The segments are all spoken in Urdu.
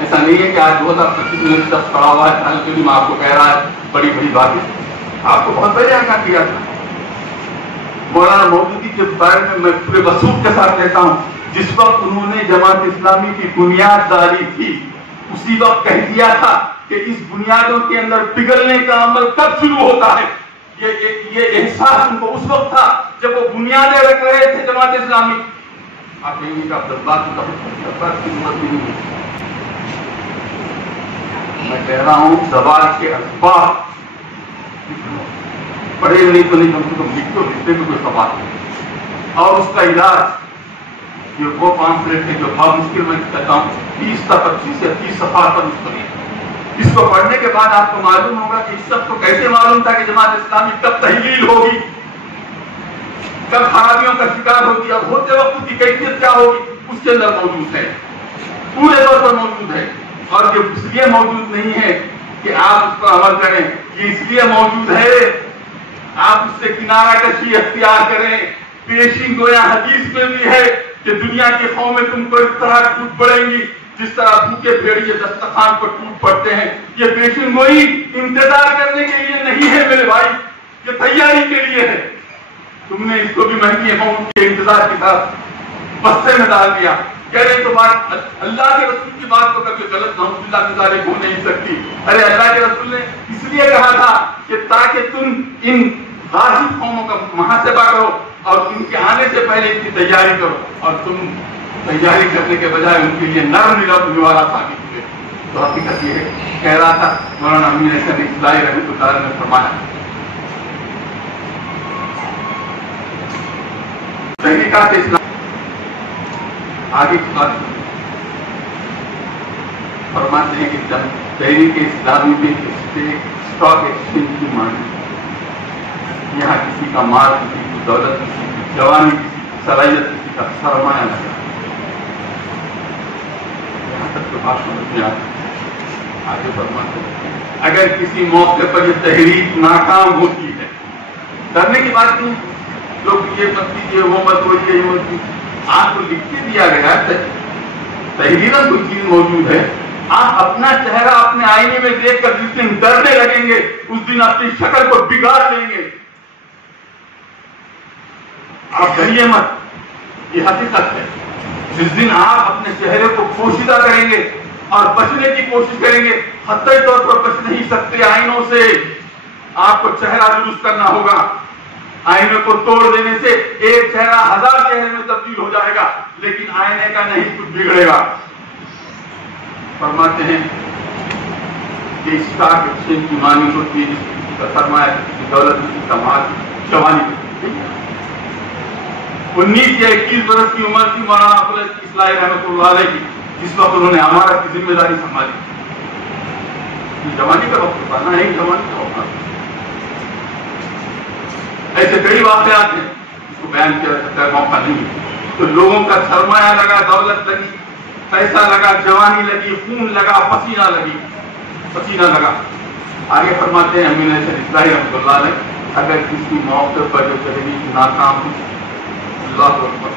ایسا نہیں ہے کہ آج 2025 میں شخص کھڑا ہوا ہے میں آپ کو کہہ رہا ہے بڑی بڑی باتیں. آپ کو بہت پہلے آگاہ کیا تھا. مولانا مودودی کے بارے میں میں پورے وثوق کے ساتھ کہتا ہوں، جس وقت انہوں نے جماعت اسلامی کی بنیاد ڈالی تھی اسی وقت کہہ دیا تھا کہ اس بنیادوں کے اندر پگھلنے کا عمل کب شروع ہوتا ہے. یہ احساس ان کو اس وقت تھا جب وہ بنیادیں رکھ رہے تھے جماعت اسلامی. آپ کہیں گے کہ عبداللہ کی قیمت بھی نہیں ہے. میں کہہ رہا ہوں زوال کے اسباب پڑھے نہیں تو نہیں، کم سے کم لکھتے میں کوئی سوال نہیں. اور اس کا علاج یہ وہ پامفلیٹ ہے جو بہت مشکل میں کہتا ہوں 20 تا 25 یا 30 صفحات پر مشتمل ہے. اس کو پڑھنے کے بعد آپ کو معلوم ہوگا کہ اس شخص کو کیسے معلوم تھا کہ جماعت اسلامی کب تحلیل ہوگی، کب خرابیوں کا شکار ہوگی اور ہوتے وقت کی کیفیت کیا ہوگی. اس کے اندر موجود ہے، پورے طور پر موجود ہے. اور یہ اس لیے موجود نہیں ہے کہ آپ اس پر عمل کریں، یہ اس لیے موجود ہے آپ اس سے کنارہ کشی اختیار کریں. پیشین گویا حدیث میں بھی ہے کہ دنیا کی قومیں تم کو اس طرح ٹوٹ پڑیں گی جس طرح بھوکے بھیڑیے دسترخوان پر ٹوٹ پڑتے ہیں. یہ پیشین گوئی انتظار کرنے کے لیے نہیں ہے میرے بھائی، یہ تیاری کے لیے ہے. تم نے اس کو بھی مہنگی اماؤنٹ کے انتظار کے ساتھ بستے میں ڈال دیا. کہہ رہے تو بات اللہ کے رسول کی بات کو کبھی غلط نعوذ باللہ ظالم ہو نہیں سکتی. ارے اللہ کے رسول نے اس لیے کہا تھا کہ تاکہ تم ان غاصب قوموں کا محاسبہ کرو اور ان کے آنے سے پہلے ان کی تیاری کرو، اور تم تیاری کرنے کے بجائے ان کے لیے نرم نگاہ والا ثابت ہوئے. تو حقیقت یہ ہے کہہ رہا تھا مولانا امین احسن اصلاحی رحمۃ اللہ علیہ نے فرمایا تحقیقات اسلام آگے کی بات فرماتے ہیں کہ جب تحریک اسلامی میں اسٹاک ایکسچینج کی مانی، یہاں کسی کا مال، کسی کی دولت، کسی کی جوانی، کسی کی صلاحیت، کسی کا سرمایہ لگا. یہاں تک تو بات سمجھ میں آتی. آگے فرماتے ہیں اگر کسی موقع پر یہ تحریک ناکام ہوتی ہے، کرنے کی بات نہیں، لوگ یہ مت کیجیے، وہ مت بولیے، یہ مت کیجیے. آپ کو لکھ کے دیا گیا تحریرن کوئی چیز موجود ہے. آپ اپنا چہرہ اپنے آئینے میں دیکھ کر جس دن ڈرنے لگیں گے اس دن اپنی شکل کو بگاڑ لیں گے. آپ ڈریے مت، یہ حقیقت ہے. جس دن آپ اپنے چہرے کو پوشیدہ کریں گے اور بچنے کی کوشش کریں گے، قطعی طور پر بچ نہیں سکتے آئینوں سے. آپ کو چہرہ درست کرنا ہوگا. آئینے کو توڑ دینے سے ایک چہرہ 1000 چہرے میں تبدیل ہو جائے گا، لیکن آئینے کا نہیں کچھ بگڑے گا. فرماتے ہیں کہ اسٹاک ایکسچینج کی مانی ہوتی ہے جس کی سرمایہ، کسی کی دولت، کسی کا مال، جوانی. 19 یا 21 برس کی عمر تھی مولانا ابوالحسن اصلاحی رحمۃ اللہ علیہ کی جس وقت انہوں نے امارت کی ذمہ داری سنبھالی. جوانی کا وقت تھا، نہ ایک جوانی کا وقت. ایسے کئی واقعات ہیں اس کو بیان کیا جاتا ہے، موقع نہیں. تو لوگوں کا سرمایہ لگا، دولت لگی، پیسہ لگا، جوانی لگی، خون لگا، پسینہ لگا. آگے فرماتے ہیں امین احسن اصلاحی رحمۃ اللہ علیہ اگر کسی موقع پر جو تحریک ناکام ہو، اللہ اکبر،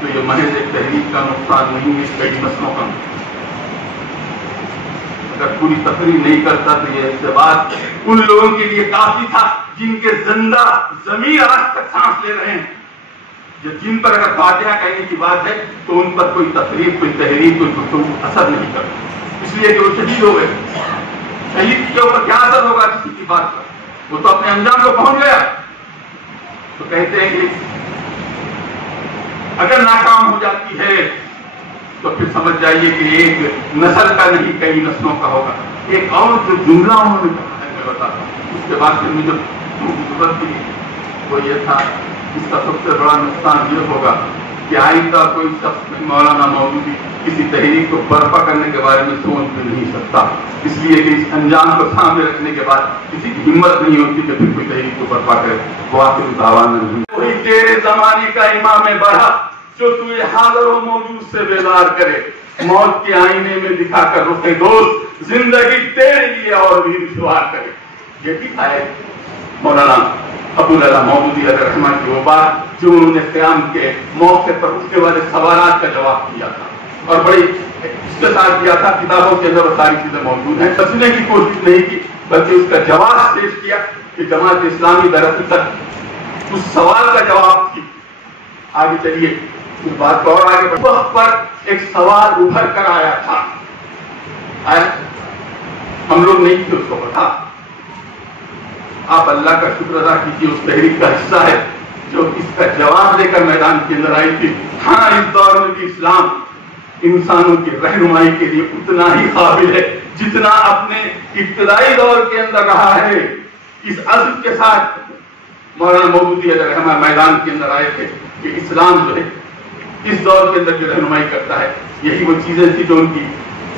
تو یہ محض ایک تحریک کا نقصان نہیں ہے، کئی مسئلوں کا. اگر پوری تقریر نہیں کرتا تو یہ اعتبار ان لوگوں کے لیے کافی تھا جن کے زندہ ضمیر آج تک سانس لے رہے ہیں. جن پر اگر فاتحہ کہنے کی بات ہے تو ان پر کوئی تقریر، کوئی تحریر، کوئی گفتگو اثر نہیں کرتا، اس لیے کہ وہ شہید ہو گئے. شہید کے اوپر کیا اثر ہوگا کسی کی بات پر؟ وہ تو اپنے انجام کو پہنچ گیا. تو کہتے ہیں کہ اگر ناکام ہو جاتی ہے تو پھر سمجھ جائیے کہ ایک نسل کا نہیں کئی نسلوں کا ہوگا. ایک اور جو جملہ انہوں نے کہا ہے میں بتاتا ہوں، اس کے بعد پھر مجھے ضرورت تھی وہ یہ تھا اس کا سب سے بڑا نقصان یہ ہوگا کہ آئندہ کوئی شخص مولانا مودودی کسی تحریک کو برپا کرنے کے بارے میں سوچ بھی نہیں سکتا، اس لیے کہ اس انجام کو سامنے رکھنے کے بعد کسی کی ہمت نہیں ہوتی کہ پھر کوئی تحریک کو برپا کرے. وہ آخر دعوانا نہیں. وہی تیرے زمانے کا امام بڑھا جو تجھے حاضر و موجود سے بیدار کرے، موت کے آئینے میں دکھا کر رخ دوست زندگی تیرے لیے اور بھی دشوار کرے. یہ بھی ہے مولانا ابوالعلا مودودی علیہ رحمہ کی وہ بات جو انہوں نے قیام کے موقع پر اٹھنے والے سوالات کا جواب دیا تھا. اور بڑی اس کے ساتھ کیا تھا، کتابوں کے اندر وہ ساری چیزیں موجود ہیں، سمجھنے کی کوشش نہیں کی بلکہ اس کا جواب پیش کیا کہ جماعت اسلامی درحقیقت اس سوال کا جواب تھی۔ آگے چلیے اس بات کو اور آگے وقت پر ایک سوال ابھر کر آیا تھا، ہم لوگ نہیں تھے اس کو پتا۔ آپ اللہ کا شکر ادا کیجیے، اس تحریک کا حصہ ہے جو اس کا جواب لے کر میدان کے اندر آئی تھی۔ ہاں اس دور میں بھی اسلام انسانوں کی رہنمائی کے لیے اتنا ہی قابل ہے جتنا اپنے ابتدائی دور کے اندر رہا ہے۔ اس عزم کے ساتھ مولانا مودودی علیہ رحمہ میدان کے اندر آئے تھے کہ اسلام جو ہے اس دور کے اندر جو رہنمائی کرتا ہے، یہی وہ چیزیں تھی جو ان کی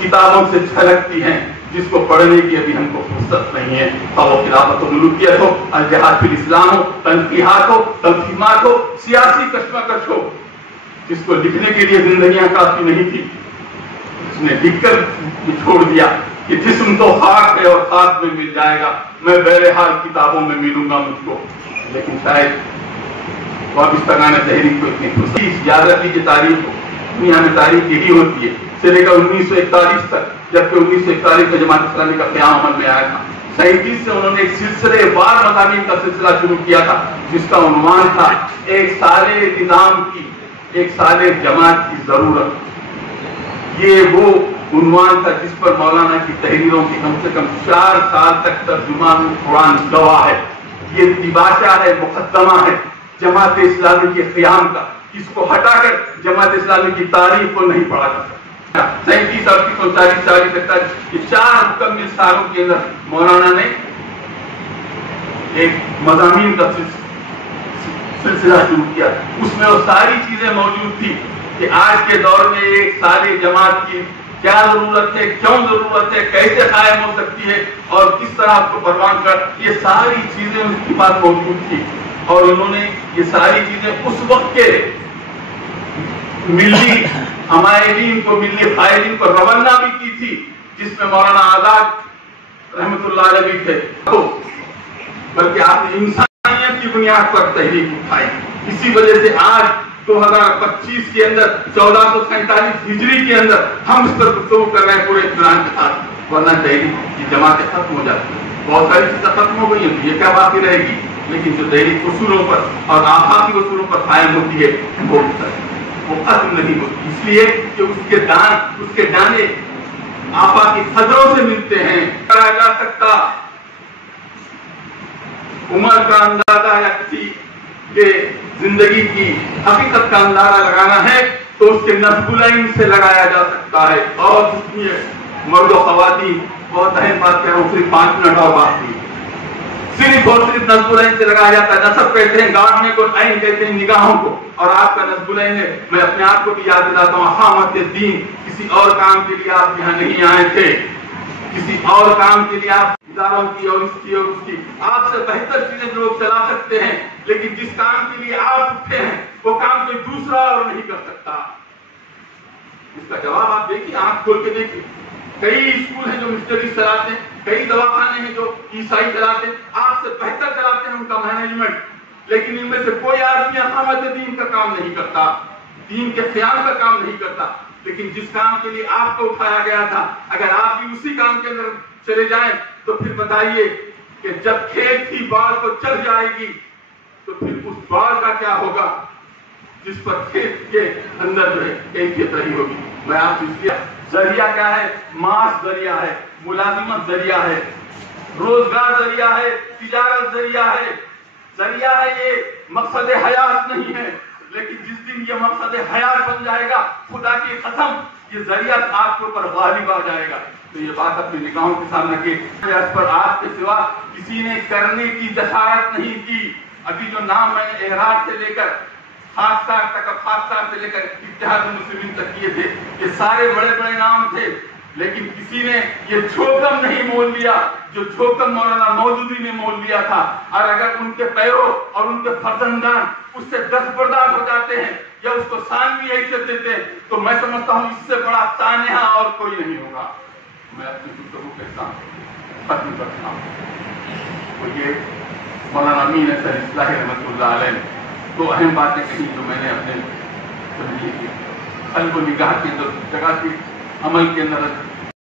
کتابوں سے چھلکتی ہیں، جس کو پڑھنے کی ابھی ہم کو فرصت نہیں ہے۔ اور وہ خلافت و ملوکیت ہو، الجہاد فی الاسلام ہو، تنقیحات ہو، تنظیمات ہو، سیاسی کشمکش ہو، جس کو لکھنے کے لیے زندگیاں کافی نہیں تھی، اس نے لکھ کر چھوڑ دیا کہ جسم تو خاک ہے اور خاک میں مل جائے گا، میں بہرحال کتابوں میں ملوں گا مجھ کو۔ لیکن شاید پاکستان تحریک کو اتنی فرصت، یاد رکھیے کہ تاریخ دنیا میں تاریخ یہی ہوتی ہے، سے لے کر 1941 تک، جبکہ 1941 میں جماعت اسلامی کا قیام عمل میں آیا تھا۔ 37 سے انہوں نے ایک سلسلے وار مضامین کا سلسلہ شروع کیا تھا جس کا عنوان تھا ایک سالے نظام کی، ایک سالے جماعت کی ضرورت۔ یہ وہ عنوان تھا جس پر مولانا کی تحریروں کی کم سے کم 4 سال تک ترجمہ قرآن گواہ ہے۔ یہ دیباچہ ہے، مقدمہ ہے جماعت اسلامی کے قیام کا۔ اس کو ہٹا کر جماعت اسلامی کی تاریخ کو نہیں پڑھا جا سکتا۔ 37 اور 39 40 41 یہ 4 مکمل سالوں کے اندر مولانا نے ایک مضامین کا سلسلہ شروع کیا۔ اس میں وہ ساری چیزیں موجود تھی کہ آج کے دور میں ایک سالے جماعت کی کیا ضرورت ہے، کیوں ضرورت ہے، کیسے قائم ہو سکتی ہے اور کس طرح آپ کو پروان کر، یہ ساری چیزیں اس کے پاس موجود تھی۔ اور انہوں نے یہ ساری چیزیں اس وقت کے ملی حمایلین کو، ملی قائلین کو روانہ بھی کی تھی، جس میں مولانا آزاد رحمت اللہ علیہ بھی تھے، بلکہ آپ نے انسانیت کی بنیاد پر تحریک اٹھائی۔ اسی وجہ سے آج 2025 کے اندر 1447 ہجری کے اندر ہم اس پر گفتگو کر رہے ہیں پورے اطمینان کے ساتھ، ورنہ تحریک کی جماعتیں ختم ہو جاتی ہیں، بہت ساری چیزیں ختم ہو گئی ہیں، یہ کیا باقی رہے گی؟ لیکن جو تحریک اصولوں پر اور آفاقی اصولوں پر قائم ہوتی ہے وہ ختم نہیں ہوتی، اس لیے کہ اس کے دانے آفاقی خطروں سے ملتے ہیں۔ کہا جا سکتا عمر کا اندازہ یا کسی کے زندگی کی حقیقت کا اندازہ لگانا ہے تو اس کے نصب العین سے لگایا جا سکتا ہے۔ اور مرد و خواتین، بہت اہم بات کہہ رہا ہوں، صرف 5 منٹ اور باقی، صرف اور صرف نصب العین سے لگایا جاتا ہے۔ نصب کہتے ہیں گاڑنے کو، عین کہتے ہیں نگاہوں کو، اور آپ کا نصب العین ہے۔ میں اپنے آپ کو بھی یاد دلاتا ہوں، اقامت دین، کسی اور کام کے لیے آپ یہاں نہیں آئے تھے، کسی اور کام کے لیے آپ اداروں کی اور اس کی اور اس کی آپ سے بہتر چیزیں جو لوگ چلا سکتے ہیں، لیکن جس کام کے لیے آپ اٹھے ہیں وہ کام کوئی دوسرا اور نہیں کر سکتا۔ اس کا جواب آپ دیکھیے، آنکھ کھول کے دیکھیے، کئی اسکول ہیں جو مسٹریز چلاتے ہیں، کئی دواخانے ہیں جو عیسائی چلاتے ہیں، آپ سے بہتر چلاتے ہیں ان کا مینجمنٹ، لیکن ان میں سے کوئی آدمی اقامت دین کا کام نہیں کرتا، دین کے قیام کا کام نہیں کرتا۔ لیکن جس کام کے لیے آپ کو اٹھایا گیا تھا، اگر آپ بھی اسی کام کے اندر چلے جائیں تو پھر بتائیے کہ جب کھیت کی باڑ کو چڑھ جائے گی تو پھر اس باڑ کا کیا ہوگا جس پر کھیت کے اندر جو ہے کیفیت رہی ہوگی۔ میں آپ سے ذریعہ کیا ہے؟ معاش ذریعہ ہے، ملازمت ذریعہ ہے، روزگار ذریعہ ہے، تجارت ذریعہ ہے، ذریعہ ہے، یہ مقصد حیات نہیں ہے۔ لیکن جس دن یہ مقصد حیات بن جائے گا، خدا کی قسم یہ ذریعہ آپ کے اوپر غالب آ جائے گا۔ تو یہ بات اپنی نگاہوں کے سامنے کی، اس پر آپ کے سوا کسی نے کرنے کی جسارت نہیں کی۔ ابھی جو نام میں نے احرار سے لے کر خاکسار تک، خاکسار سے لے کر اتحاد المسلمین تک کیے تھے، یہ سارے بڑے بڑے نام تھے، لیکن کسی نے یہ چھوکم نہیں مول لیا جو چھوکم مولانا مودودی نے مول لیا تھا۔ اور اگر ان کے پیرو اور ان کے فرزندان اس سے دستبردار ہو جاتے ہیں یا اس کو ثانوی حیثیت دیتے ہیں تو میں سمجھتا ہوں اس سے بڑا سانحہ اور کوئی نہیں ہوگا۔ میں اپنی گفتگو کہتا ہوں، ختم کرتا ہوں، وہ یہ مولانا امین احسن اصلاحی رحمۃ اللہ علیہ دو اہم باتیں کہیں جو میں نے اپنے سمجھی کی۔ قلب و نگاہ کے اندر جگہ کے عمل کے اندر